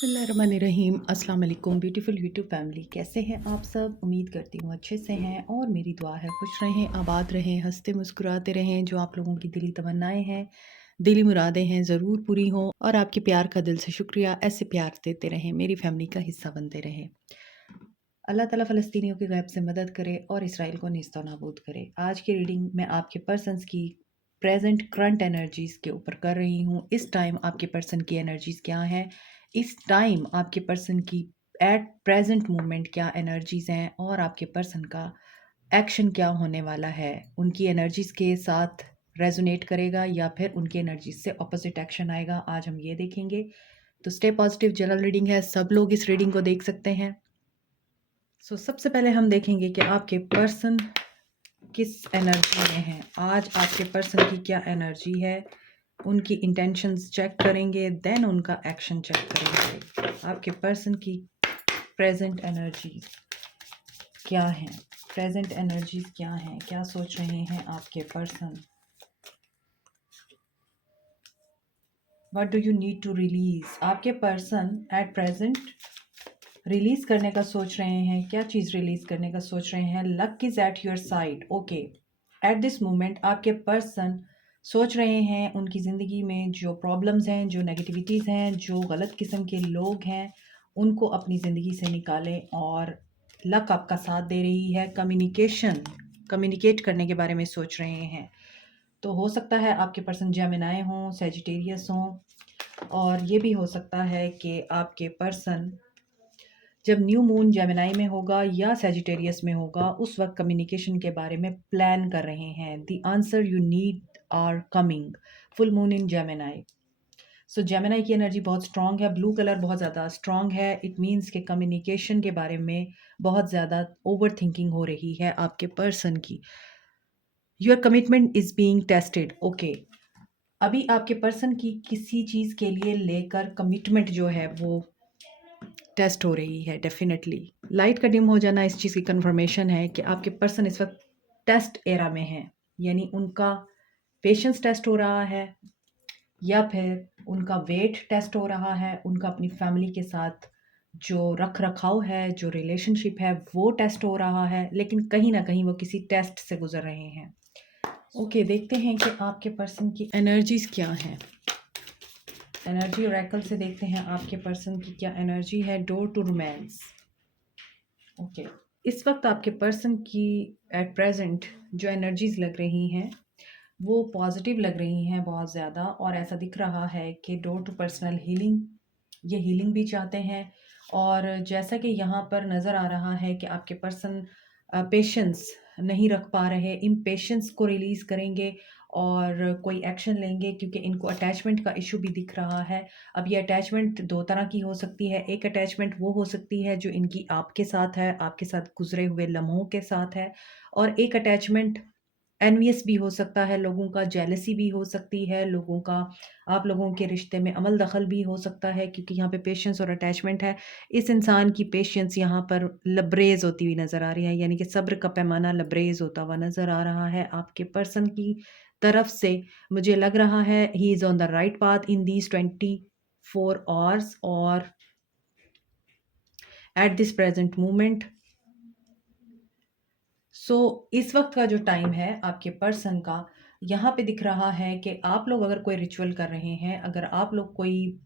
बिस्मिल्लाहिर्रहमानिर्रहीम। अस्सलाम वालेकुम ब्यूटीफुल यूट्यूब फैमिली, कैसे हैं आप सब? उम्मीद करती हूँ अच्छे से हैं और मेरी दुआ है खुश रहें, आबाद रहें, हंसते मुस्कुराते रहें। जो आप लोगों की दिली तमन्नाएं हैं, दिली मुरादें हैं, ज़रूर पूरी हों और आपके प्यार का दिल से शुक्रिया। ऐसे प्यार देते रहें, मेरी फैमिली का हिस्सा बनते रहें। अल्लाह ताला फ़लस्तीनियों की गैब से मदद करे और इसराइल को नेस्तो नाबूद करे। आज की रीडिंग मैं आपके पर्सन्स की प्रेजेंट करंट एनर्जीज़ के ऊपर कर रही हूँ। इस टाइम आपके पर्सन की एनर्जीज़ क्या हैं? इस टाइम आपके पर्सन की एट प्रेजेंट मोमेंट क्या एनर्जीज़ हैं और आपके पर्सन का एक्शन क्या होने वाला है? उनकी एनर्जीज़ के साथ रेजोनेट करेगा या फिर उनकी एनर्जीज से ऑपोजिट एक्शन आएगा? आज हम ये देखेंगे। तो स्टे पॉजिटिव, जनरल रीडिंग है, सब लोग इस रीडिंग को देख सकते हैं। सबसे पहले हम देखेंगे कि आपके पर्सन किस एनर्जी में है। आज आपके पर्सन की क्या एनर्जी है, उनकी इंटेंशंस चेक करेंगे, देन उनका एक्शन चेक करेंगे। आपके पर्सन की प्रेजेंट एनर्जीज क्या हैं? प्रेजेंट एनर्जीज क्या हैं? क्या सोच रहे हैं आपके person? What do you need to release? आपके पर्सन एट प्रेजेंट रिलीज करने का सोच रहे हैं। क्या चीज़ रिलीज करने का सोच रहे हैं? Luck is at your side. Okay, at this moment आपके पर्सन सोच रहे हैं उनकी ज़िंदगी में जो प्रॉब्लम्स हैं, जो नेगेटिविटीज़ हैं, जो गलत किस्म के लोग हैं, उनको अपनी ज़िंदगी से निकालें और लक आपका साथ दे रही है। कम्युनिकेट करने के बारे में सोच रहे हैं। तो हो सकता है आपके पर्सन जेमिनी हों, सेजिटेरियस हों, और ये भी हो सकता है कि आपके पर्सन जब न्यू मून जेमिनी में होगा या सेजिटेरियस में होगा, उस वक्त कम्युनिकेशन के बारे में प्लान कर रहे हैं। The answer you need are coming. Full moon in Gemini. Gemini की एनर्जी बहुत स्ट्रांग है, ब्लू कलर बहुत ज़्यादा स्ट्रांग है। इट मीन्स कि कम्युनिकेशन के बारे में बहुत ज़्यादा ओवर थिंकिंग हो रही है आपके पर्सन की। Your commitment is being tested. Okay, अभी आपके पर्सन की किसी चीज़ के लिए लेकर कमिटमेंट जो है वो टेस्ट हो रही है। डेफिनेटली लाइट का डिम हो जाना इस चीज़ की कंफर्मेशन है कि आपके पर्सन इस वक्त टेस्ट एरा में है, यानी उनका पेशेंस टेस्ट हो रहा है या फिर उनका वेट टेस्ट हो रहा है। उनका अपनी फैमिली के साथ जो रख रखाव है, जो रिलेशनशिप है, वो टेस्ट हो रहा है, लेकिन कहीं ना कहीं वो किसी टेस्ट से गुजर रहे हैं। ओके, देखते हैं कि आपके पर्सन की एनर्जीज क्या हैं। एनर्जी ओरेकल से देखते हैं आपके पर्सन की क्या एनर्जी है। Door to romance. ओके, इस वक्त आपके पर्सन की एट प्रेजेंट जो एनर्जीज लग रही हैं वो पॉजिटिव लग रही हैं बहुत ज़्यादा, और ऐसा दिख रहा है कि डोर टू पर्सनल हीलिंग, ये हीलिंग भी चाहते हैं। और जैसा कि यहाँ पर नज़र आ रहा है कि आपके पर्सन पेशेंस नहीं रख पा रहे, इम्पेशेंस को रिलीज़ करेंगे और कोई एक्शन लेंगे, क्योंकि इनको अटैचमेंट का इशू भी दिख रहा है। अब ये अटैचमेंट दो तरह की हो सकती है। एक अटैचमेंट वो हो सकती है जो इनकी आपके साथ है, आपके साथ गुजरे हुए लम्हों के साथ है, और एक अटैचमेंट एनवियस भी हो सकता है लोगों का, जेलसी भी हो सकती है लोगों का, आप लोगों के रिश्ते में अमल दखल भी हो सकता है, क्योंकि यहाँ पे पेशेंस और अटैचमेंट है। इस इंसान की पेशेंस यहाँ पर लबरेज होती हुई नज़र आ रही है, यानी कि सब्र का पैमाना लबरेज होता हुआ नज़र आ रहा है आपके पर्सन की तरफ से। मुझे लग रहा है he is on the right path in these 24 hours, और एट दिस प्रेजेंट मोमेंट। इस वक्त का जो टाइम है आपके पर्सन का, यहाँ पे दिख रहा है कि आप लोग अगर कोई रिचुअल कर रहे हैं, अगर आप लोग कोई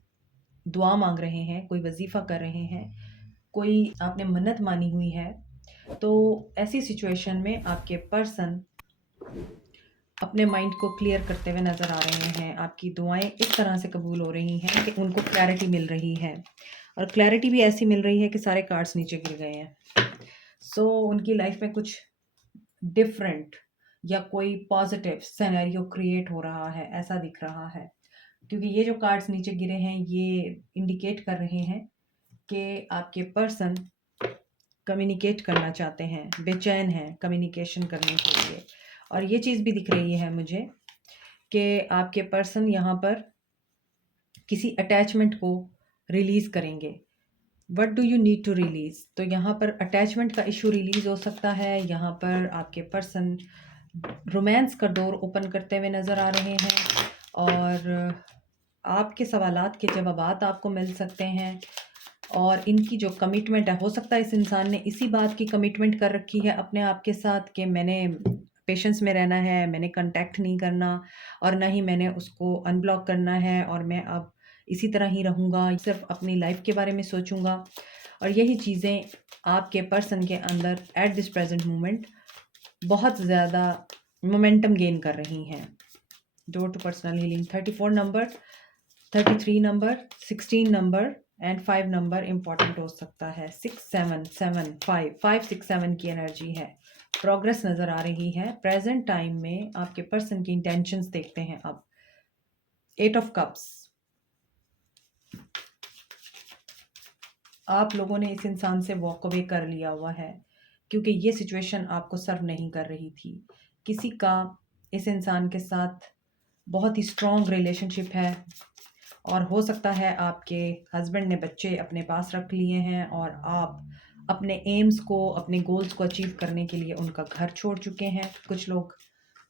दुआ मांग रहे हैं, कोई वजीफ़ा कर रहे हैं, कोई आपने मन्नत मानी हुई है, तो ऐसी सिचुएशन में आपके पर्सन अपने माइंड को क्लियर करते हुए नज़र आ रहे हैं। आपकी दुआएं इस तरह से कबूल हो रही हैं कि उनको क्लैरिटी मिल रही है, और क्लैरिटी भी ऐसी मिल रही है कि सारे कार्ड्स नीचे गिर गए हैं। उनकी लाइफ में कुछ डिफरेंट या कोई पॉजिटिव सिनेरियो क्रिएट हो रहा है, ऐसा दिख रहा है, क्योंकि ये जो कार्ड्स नीचे गिरे हैं ये इंडिकेट कर रहे हैं कि आपके पर्सन कम्युनिकेट करना चाहते हैं, बेचैन हैं कम्युनिकेशन करने के लिए। और ये चीज़ भी दिख रही है मुझे कि आपके पर्सन यहाँ पर किसी अटैचमेंट को रिलीज़ करेंगे। What do you need to release? तो यहाँ पर अटैचमेंट का इशू रिलीज़ हो सकता है। यहाँ पर आपके पर्सन रोमांस का डोर ओपन करते हुए नज़र आ रहे हैं, और आपके सवालात के जवाबात आपको मिल सकते हैं। और इनकी जो कमिटमेंट है, हो सकता है इस इंसान ने इसी बात की कमिटमेंट कर रखी है अपने आप के साथ कि मैंने पेशेंस में रहना है, मैंने कांटेक्ट नहीं करना और ना ही मैंने उसको अनब्लॉक करना है और मैं अब इसी तरह ही रहूँगा, सिर्फ़ अपनी लाइफ़ के बारे में सोचूँगा। और यही चीज़ें आपके पर्सन के अंदर एट दिस प्रेज़ेंट मोमेंट बहुत ज़्यादा मोमेंटम गेन कर रही हैं। Door to personal healing 34 number, 33 number, 16 number and 5 number important हो सकता है। 6 7 7 5 5 6 7 की एनर्जी है। प्रोग्रेस नज़र आ रही है। प्रेजेंट टाइम में आपके पर्सन की इंटेंशंस देखते हैं अब। 8 ऑफ कप्स, आप लोगों ने इस इंसान से वॉक अवे कर लिया हुआ है क्योंकि ये सिचुएशन आपको सर्व नहीं कर रही थी। किसी का इस इंसान के साथ बहुत ही स्ट्रॉन्ग रिलेशनशिप है और हो सकता है आपके हस्बैंड ने बच्चे अपने पास रख लिए हैं और आप अपने एम्स को, अपने गोल्स को अचीव करने के लिए उनका घर छोड़ चुके हैं। कुछ लोग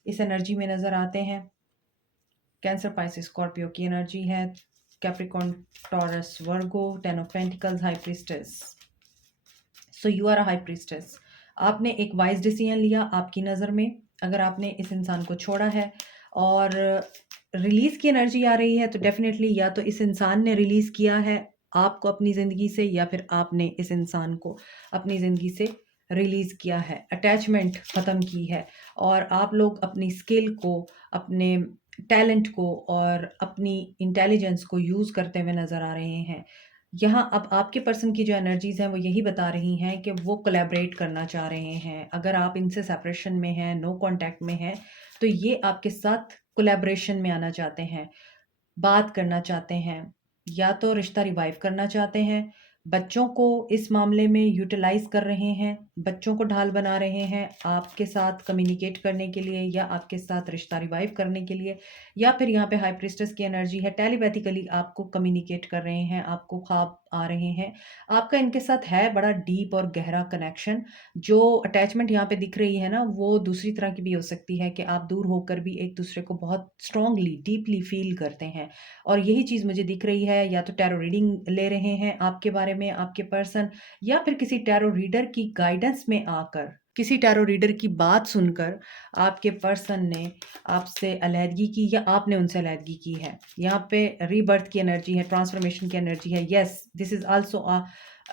इस एनर्जी में नज़र आते हैं। कैंसर, पाइसिस, स्कॉर्पियो की एनर्जी है। Capricorn, Taurus, Virgo, 10 of pentacles, high priestess. So you are a high priestess. आपने एक वाइज डिसीजन लिया आपकी नज़र में, अगर आपने इस इंसान को छोड़ा है और रिलीज़ की एनर्जी आ रही है तो डेफिनेटली या तो इस इंसान ने रिलीज़ किया है आपको अपनी ज़िंदगी से या फिर आपने इस इंसान को अपनी ज़िंदगी से रिलीज़ किया है, अटैचमेंट ख़त्म की है और आप लोग अपनी स्किल को, अपने टैलेंट को और अपनी इंटेलिजेंस को यूज़ करते हुए नज़र आ रहे हैं। यहाँ अब आपके पर्सन की जो एनर्जीज़ हैं वो यही बता रही हैं कि वो कोलैबोरेट करना चाह रहे हैं। अगर आप इनसे सेपरेशन में हैं, नो कॉन्टैक्ट में हैं, तो ये आपके साथ कोलैबोरेशन में आना चाहते हैं, बात करना चाहते हैं, या तो रिश्ता रिवाइव करना चाहते हैं, बच्चों को इस मामले में यूटिलाइज़ कर रहे हैं, बच्चों को ढाल बना रहे हैं आपके साथ कम्युनिकेट करने के लिए या आपके साथ रिश्ता रिवाइव करने के लिए, या फिर यहाँ पे हाई प्रीस्टेस की एनर्जी है, टेलीपैथिकली आपको कम्युनिकेट कर रहे हैं, आपको ख्वाब आ रहे हैं। आपका इनके साथ है बड़ा डीप और गहरा कनेक्शन। जो अटैचमेंट यहाँ पे दिख रही है ना, वो दूसरी तरह की भी हो सकती है कि आप दूर होकर भी एक दूसरे को बहुत स्ट्रांगली, डीपली फील करते हैं। और यही चीज़ मुझे दिख रही है, या तो टैरो रीडिंग ले रहे हैं आपके बारे में आपके पर्सन, या फिर किसी टैरो रीडर की गाइडेंस में आकर, किसी टैरो रीडर की बात सुनकर आपके पर्सन ने आपसे अलहदगी की या आपने उनसे अलहदगी की है। यहाँ पे रीबर्थ की एनर्जी है, ट्रांसफॉर्मेशन की एनर्जी है। Yes, this is also a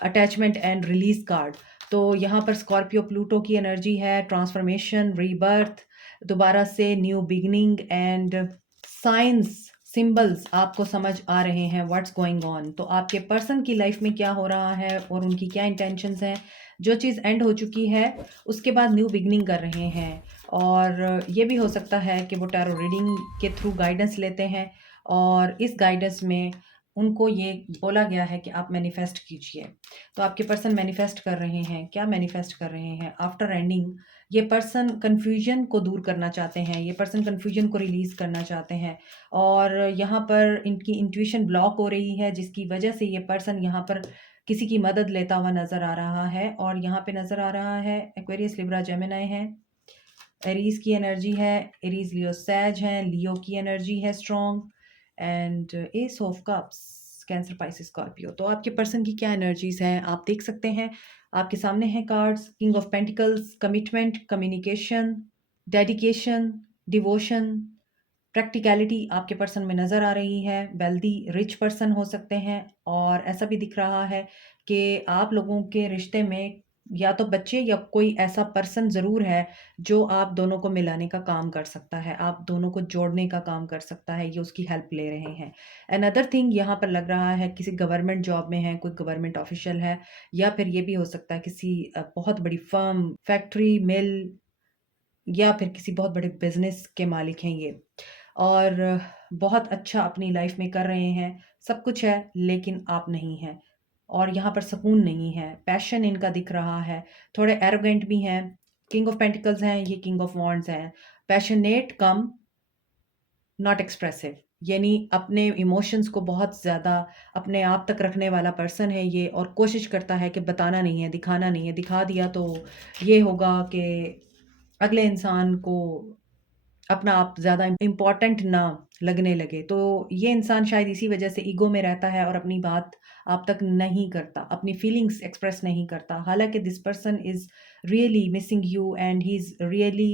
attachment and release card. तो यहाँ पर स्कॉर्पियो प्लूटो की एनर्जी है, ट्रांसफॉर्मेशन, रीबर्थ, दोबारा से new beginning and science, symbols आपको समझ आ रहे हैं व्हाट्स गोइंग ऑन। तो आपके पर्सन की लाइफ में क्या हो रहा है और उनकी क्या इंटेंशंस हैं। जो चीज़ एंड हो चुकी है उसके बाद न्यू बिगनिंग कर रहे हैं। और ये भी हो सकता है कि वो टैरो रीडिंग के थ्रू गाइडेंस लेते हैं और इस गाइडेंस में उनको ये बोला गया है कि आप मैनिफेस्ट कीजिए। तो आपके पर्सन मैनिफेस्ट कर रहे हैं। क्या मैनिफेस्ट कर रहे हैं? आफ्टर एंडिंग ये पर्सन कन्फ्यूजन को दूर करना चाहते हैं, ये पर्सन कन्फ्यूजन को रिलीज़ करना चाहते हैं और यहाँ पर इनकी इंट्यूशन ब्लॉक हो रही है जिसकी वजह से ये पर्सन यहाँ पर किसी की मदद लेता हुआ नज़र आ रहा है। और यहाँ पे नज़र आ रहा है एक्वेरियस, लिब्रा, जेमिनी है, एरीज की एनर्जी है, एरीज लियो सैज है, लियो की एनर्जी है strong and S of cups, cancer, Pisces, Scorpio. तो आपके पर्सन की क्या एनर्जीज हैं आप देख सकते हैं। आपके सामने हैं cards, king of pentacles, commitment, communication, dedication, devotion, practicality आपके पर्सन में नज़र आ रही है। वेल्दी, रिच पर्सन हो सकते हैं और ऐसा भी दिख रहा है कि आप लोगों के रिश्ते में या तो बच्चे या कोई ऐसा पर्सन ज़रूर है जो आप दोनों को मिलाने का काम कर सकता है, आप दोनों को जोड़ने का काम कर सकता है, ये उसकी हेल्प ले रहे हैं। अनदर थिंग यहाँ पर लग रहा है किसी गवर्नमेंट जॉब में है, कोई गवर्नमेंट ऑफिशियल है, या फिर ये भी हो सकता है किसी बहुत बड़ी फर्म, फैक्ट्री, मिल या फिर किसी बहुत बड़े बिजनेस के मालिक हैं ये। और बहुत अच्छा अपनी लाइफ में कर रहे हैं, सब कुछ है लेकिन आप नहीं हैं और यहाँ पर सुकून नहीं है। पैशन इनका दिख रहा है, थोड़े एरोगेंट भी हैं। किंग ऑफ पेंटिकल्स हैं, ये किंग ऑफ वॉन्ड्स हैं। पैशनेट कम नॉट एक्सप्रेसिव, यानी अपने इमोशंस को बहुत ज़्यादा अपने आप तक रखने वाला पर्सन है ये और कोशिश करता है कि बताना नहीं है, दिखाना नहीं है। दिखा दिया तो ये होगा कि अगले इंसान को अपना आप ज़्यादा इम्पोर्टेंट ना लगने लगे। तो ये इंसान शायद इसी वजह से ईगो में रहता है और अपनी बात आप तक नहीं करता, अपनी फीलिंग्स एक्सप्रेस नहीं करता। हालाँकि this person is really missing you and he is really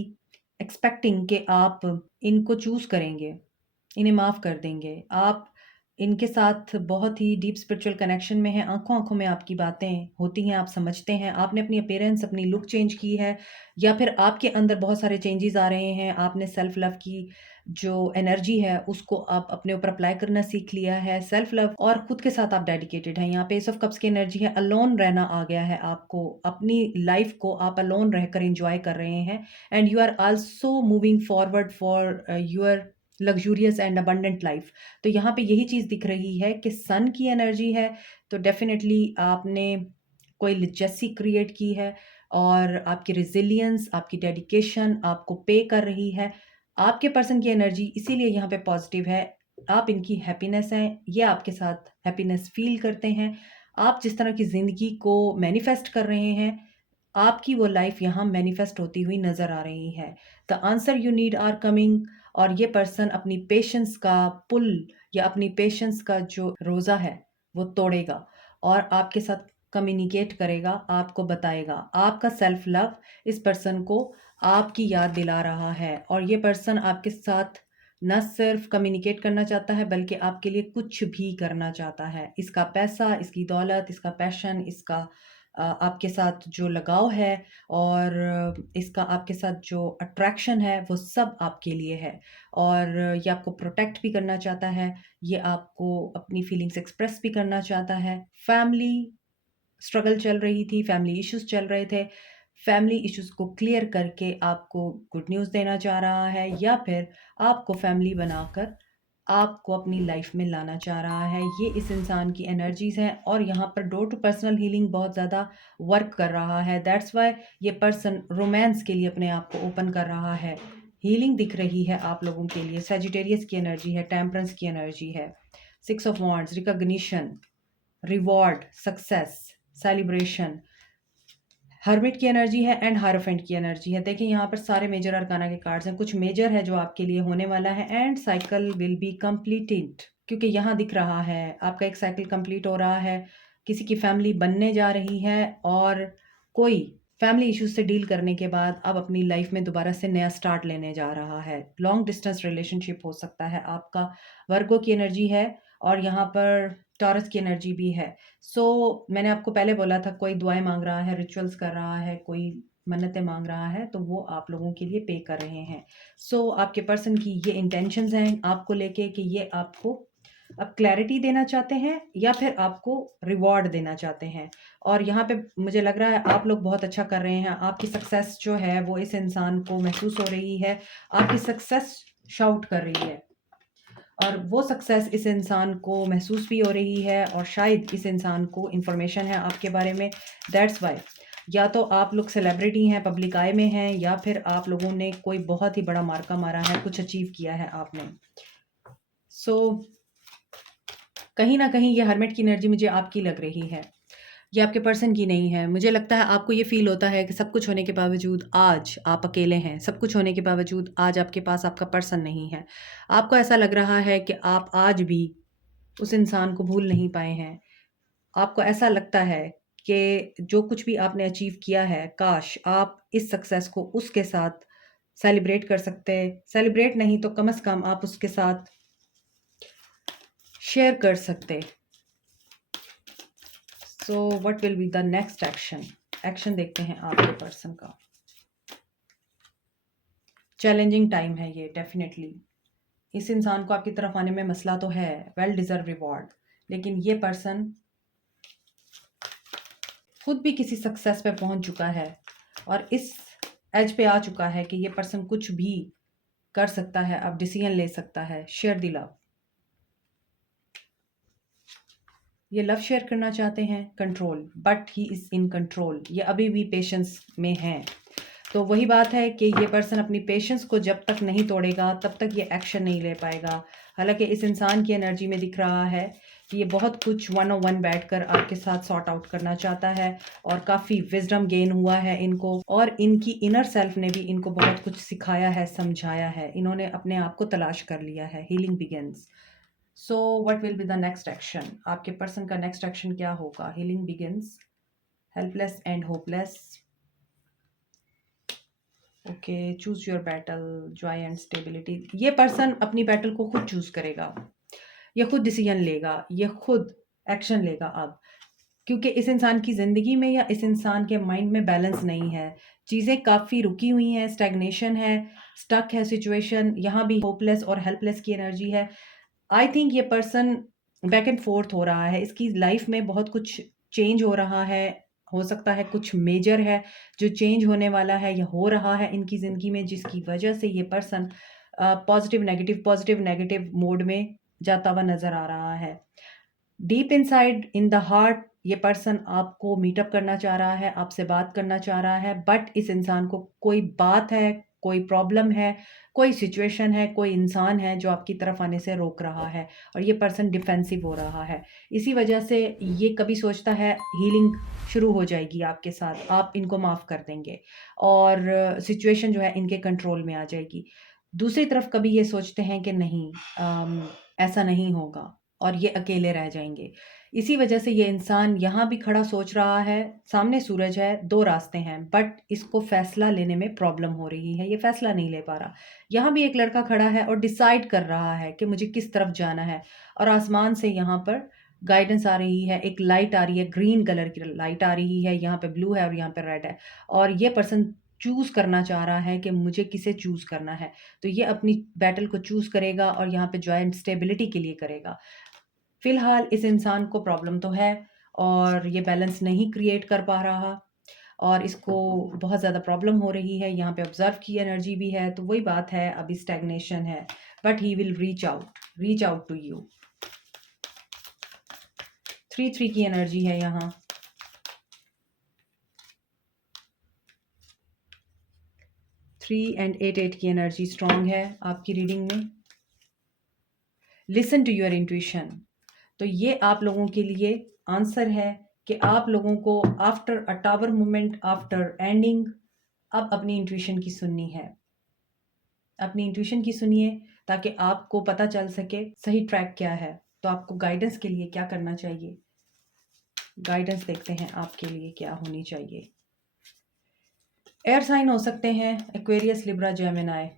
expecting कि आप इनको चूज़ करेंगे, इन्हें माफ़ कर देंगे। आप इनके साथ बहुत ही डीप स्पिरिचुअल कनेक्शन में हैं, आँखों-आँखों में आपकी बातें होती हैं, आप समझते हैं। आपने अपनी अपीयरेंस, अपनी लुक चेंज की है या फिर आपके अंदर बहुत सारे चेंजेस आ रहे हैं। आपने सेल्फ लव की जो एनर्जी है, उसको आप अपने ऊपर अप्लाई करना सीख लिया है। सेल्फ लव और खुद के साथ आप डेडिकेटेड हैं। यहाँ पे एस ऑफ कप्स की एनर्जी है, अलोन रहना आ गया है आपको। अपनी लाइफ़ को आप अलोन रहकर एन्जॉय कर रहे हैं and you are also moving forward for your luxurious and abundant life. तो यहाँ पे यही चीज़ दिख रही है कि सन की एनर्जी है, तो डेफ़िनेटली आपने कोई लिटरेसी क्रिएट की है और आपकी रेज़िलियंस, आपकी डेडिकेशन आपको पे कर रही है। आपके पर्सन की एनर्जी इसीलिए यहाँ पे पॉज़िटिव है। आप इनकी हैप्पीनेस हैं, ये आपके साथ हैप्पीनेस फ़ील करते हैं। आप जिस तरह की ज़िंदगी को मैनिफेस्ट कर रहे हैं, आपकी वो लाइफ़ यहाँ मैनिफेस्ट होती हुई नज़र आ रही है। The answer you need are coming और ये पर्सन अपनी पेशेंस का पुल या अपनी पेशेंस का जो रोज़ा है, वो तोड़ेगा और आपके साथ कम्युनिकेट करेगा, आपको बताएगा। आपका सेल्फ लव इस पर्सन को आपकी याद दिला रहा है और ये पर्सन आपके साथ न सिर्फ कम्युनिकेट करना चाहता है बल्कि आपके लिए कुछ भी करना चाहता है। इसका पैसा, इसकी दौलत, इसका पैशन, इसका आपके साथ जो लगाव है और इसका आपके साथ जो अट्रैक्शन है वो सब आपके लिए है और ये आपको प्रोटेक्ट भी करना चाहता है, ये आपको अपनी फीलिंग्स एक्सप्रेस भी करना चाहता है। फैमिली स्ट्रगल चल रही थी, फैमिली इश्यूज़ चल रहे थे, फैमिली इश्यूज़ को क्लियर करके आपको गुड न्यूज़ देना चाह रहा है या फिर आपको फैमिली बनाकर आपको अपनी लाइफ में लाना चाह रहा है। ये इस इंसान की एनर्जीज़ हैं और यहाँ पर डोर टू पर्सनल हीलिंग बहुत ज़्यादा वर्क कर रहा है। दैट्स व्हाई ये पर्सन रोमांस के लिए अपने आप को ओपन कर रहा है। हीलिंग दिख रही है आप लोगों के लिए। सजिटेरियस की एनर्जी है, टेम्परेंस की एनर्जी है, 6 of wands, recognition, reward, success, celebration, hermit की एनर्जी है एंड हायरोफेंट की एनर्जी है। देखिए यहाँ पर सारे मेजर अरकाना के कार्ड्स हैं, कुछ मेजर है जो आपके लिए होने वाला है and cycle will be completed क्योंकि यहाँ दिख रहा है आपका एक साइकिल कंप्लीट हो रहा है, किसी की फैमिली बनने जा रही है और कोई फैमिली इश्यूज से डील करने के बाद अब अपनी लाइफ में दोबारा से नया स्टार्ट लेने जा रहा है। लॉन्ग डिस्टेंस रिलेशनशिप हो सकता है आपका। वर्गो की एनर्जी है और यहाँ पर टॉरस की एनर्जी भी है। मैंने आपको पहले बोला था कोई दुआएं मांग रहा है, रिचुअल्स कर रहा है, कोई मन्नतें मांग रहा है, तो वो आप लोगों के लिए पे कर रहे हैं। आपके पर्सन की ये इंटेंशंस हैं आपको लेके कि ये आपको अब क्लैरिटी देना चाहते हैं या फिर आपको रिवॉर्ड देना चाहते हैं और यहाँ पे मुझे लग रहा है आप लोग बहुत अच्छा कर रहे हैं। आपकी सक्सेस जो है वो इस इंसान को महसूस हो रही है, आपकी सक्सेस शाउट कर रही है और वो सक्सेस इस इंसान को महसूस भी हो रही है और शायद इस इंसान को इन्फॉर्मेशन है आपके बारे में। दैट्स वाई या तो आप लोग सेलिब्रिटी हैं, पब्लिक आई में हैं या फिर आप लोगों ने कोई बहुत ही बड़ा मार्का मारा है, कुछ अचीव किया है आपने। कहीं ना कहीं ये हर्मिट की एनर्जी मुझे आपकी लग रही है, ये आपके पर्सन की नहीं है। मुझे लगता है आपको ये फ़ील होता है कि सब कुछ होने के बावजूद आज आप अकेले हैं, सब कुछ होने के बावजूद आज आपके पास आपका पर्सन नहीं है। आपको ऐसा लग रहा है कि आप आज भी उस इंसान को भूल नहीं पाए हैं। आपको ऐसा लगता है कि जो कुछ भी आपने अचीव किया है, काश आप इस सक्सेस को उसके साथ सेलिब्रेट कर सकते। सेलिब्रेट नहीं तो कम से कम आप उसके साथ शेयर कर सकते। What will be the next action? Action देखते हैं आपके पर्सन का। चैलेंजिंग टाइम है ये डेफिनेटली। इस इंसान को आपकी तरफ आने में मसला तो है, वेल डिजर्व रिवॉर्ड, लेकिन ये पर्सन खुद भी किसी सक्सेस पे पहुंच चुका है और इस एज पे आ चुका है कि ये पर्सन कुछ भी कर सकता है, अब डिसीजन ले सकता है। शेयर द लव, ये लव शेयर करना चाहते हैं, control, but he is in control. ये अभी भी पेशेंस में हैं। तो वही बात है कि ये पर्सन अपनी पेशेंस को जब तक नहीं तोड़ेगा तब तक ये एक्शन नहीं ले पाएगा। हालांकि इस इंसान की एनर्जी में दिख रहा है कि ये बहुत कुछ 1-on-1 बैठकर आपके साथ सॉर्ट आउट करना चाहता है और काफ़ी विज़डम गेन हुआ है इनको और इनकी इनर सेल्फ ने भी इनको बहुत कुछ सिखाया है, समझाया है। इन्होंने अपने आप को तलाश कर लिया है। Healing begins. So what will be the next action? आपके पर्सन का नेक्स्ट एक्शन क्या होगा? Healing begins, helpless and hopeless. Okay, choose your battle, Joy and stability. ये पर्सन अपनी बैटल को खुद चूज करेगा, ये खुद डिसीजन लेगा, ये खुद एक्शन लेगा अब, क्योंकि इस इंसान की ज़िंदगी में या इस इंसान के माइंड में बैलेंस नहीं है। चीज़ें काफ़ी रुकी हुई हैं, स्टैग्नेशन है, स्टक है सिचुएशन, यहाँ भी होपलेस और हेल्पलेस की एनर्जी है। आई थिंक ये पर्सन बैक एंड फोर्थ हो रहा है, इसकी लाइफ में बहुत कुछ चेंज हो रहा है, हो सकता है कुछ मेजर है जो चेंज होने वाला है या हो रहा है इनकी ज़िंदगी में, जिसकी वजह से ये पर्सन पॉजिटिव नेगेटिव मोड में जाता हुआ नज़र आ रहा है। Deep inside in the heart ये पर्सन आपको मीटअप करना चाह रहा है, आपसे बात करना चाह रहा है, बट इस इंसान को कोई बात है, कोई प्रॉब्लम है, कोई सिचुएशन है, कोई इंसान है जो आपकी तरफ आने से रोक रहा है और ये पर्सन डिफेंसिव हो रहा है। इसी वजह से ये कभी सोचता है हीलिंग शुरू हो जाएगी आपके साथ, आप इनको माफ़ कर देंगे और सिचुएशन जो है इनके कंट्रोल में आ जाएगी। दूसरी तरफ कभी ये सोचते हैं कि नहीं, ऐसा नहीं होगा और ये अकेले रह जाएँगे। इसी वजह से ये इंसान यहाँ भी खड़ा सोच रहा है, सामने सूरज है, 2 रास्ते हैं, बट इसको फ़ैसला लेने में प्रॉब्लम हो रही है, ये फ़ैसला नहीं ले पा रहा। यहाँ भी एक लड़का खड़ा है और डिसाइड कर रहा है कि मुझे किस तरफ जाना है और आसमान से यहाँ पर गाइडेंस आ रही है, एक लाइट आ रही है, ग्रीन कलर की लाइट आ रही है, यहाँ पे ब्लू है और यहाँ पे रेड है और ये पर्सन चूज़ करना चाह रहा है कि मुझे किसे चूज़ करना है। तो ये अपनी बैटल को चूज़ करेगा और यहाँ पे जॉय एंड स्टेबिलिटी के लिए करेगा। फ़िलहाल इस इंसान को प्रॉब्लम तो है और ये बैलेंस नहीं क्रिएट कर पा रहा और इसको बहुत ज़्यादा प्रॉब्लम हो रही है। यहाँ पे ऑब्ज़र्व की एनर्जी भी है, तो वही बात है, अभी स्टैग्नेशन है, but he will reach out to you. 3-3 की एनर्जी है यहाँ। 3 एंड 8-8 की एनर्जी स्ट्रॉन्ग है आपकी रीडिंग में। Listen to your intuition. तो ये आप लोगों के लिए आंसर है कि आप लोगों को after a tower moment, after ending, अब अपनी इंट्यूशन की सुननी है। अपनी इंट्यूशन की सुनिए ताकि आपको पता चल सके सही ट्रैक क्या है। तो आपको गाइडेंस के लिए क्या करना चाहिए? गाइडेंस देखते हैं आपके लिए क्या होनी चाहिए। एयर साइन हो सकते हैं Aquarius, Libra, Gemini,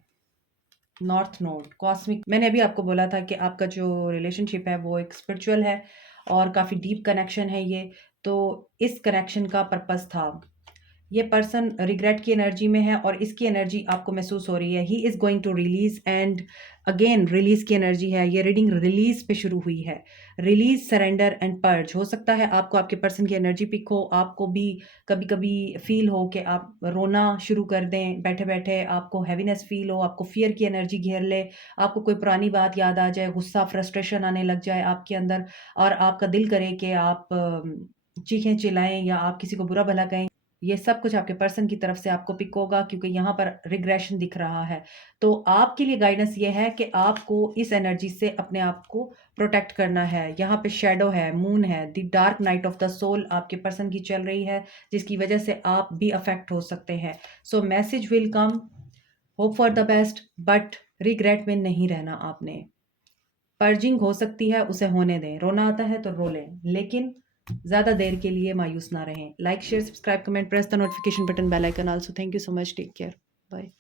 north node, cosmic. मैंने अभी आपको बोला था कि आपका जो रिलेशनशिप है वो एक स्पिरिचुअल है और काफ़ी डीप कनेक्शन है ये। तो इस कनेक्शन का पर्पस था, ये पर्सन रिग्रेट की एनर्जी में है और इसकी एनर्जी आपको महसूस हो रही है। He is going to release and again release की एनर्जी है। ये रीडिंग रिलीज पे शुरू हुई है। Release, surrender and purge. हो सकता है आपको आपके पर्सन की एनर्जी पिक हो, आपको भी कभी कभी फील हो कि आप रोना शुरू कर दें बैठे बैठे, आपको हैवीनेस फील हो, आपको फियर की एनर्जी घेर ले, आपको कोई पुरानी बात याद आ जाए, गुस्सा, फ्रस्ट्रेशन आने लग जाए आपके अंदर और आपका दिल करे कि आप चीखें चिल्लाएं या आप किसी को बुरा भला कहें। ये सब कुछ आपके पर्सन की तरफ से आपको पिक होगा क्योंकि यहाँ पर रिग्रेशन दिख रहा है। तो आपके लिए गाइडेंस ये है कि आपको इस एनर्जी से अपने आप को प्रोटेक्ट करना है। यहाँ पे शैडो है, मून है, the dark night of the soul आपके पर्सन की चल रही है, जिसकी वजह से आप भी अफेक्ट हो सकते हैं। So message will come, hope for the best, but regret में नहीं रहना आपने। पर्जिंग हो सकती है, उसे होने दें। रोना आता है तो रो लें, लेकिन ज़्यादा देर के लिए मायूस ना रहें। Like, share, subscribe, comment, press the notification button, bell icon also. Thank you so much, take care, bye.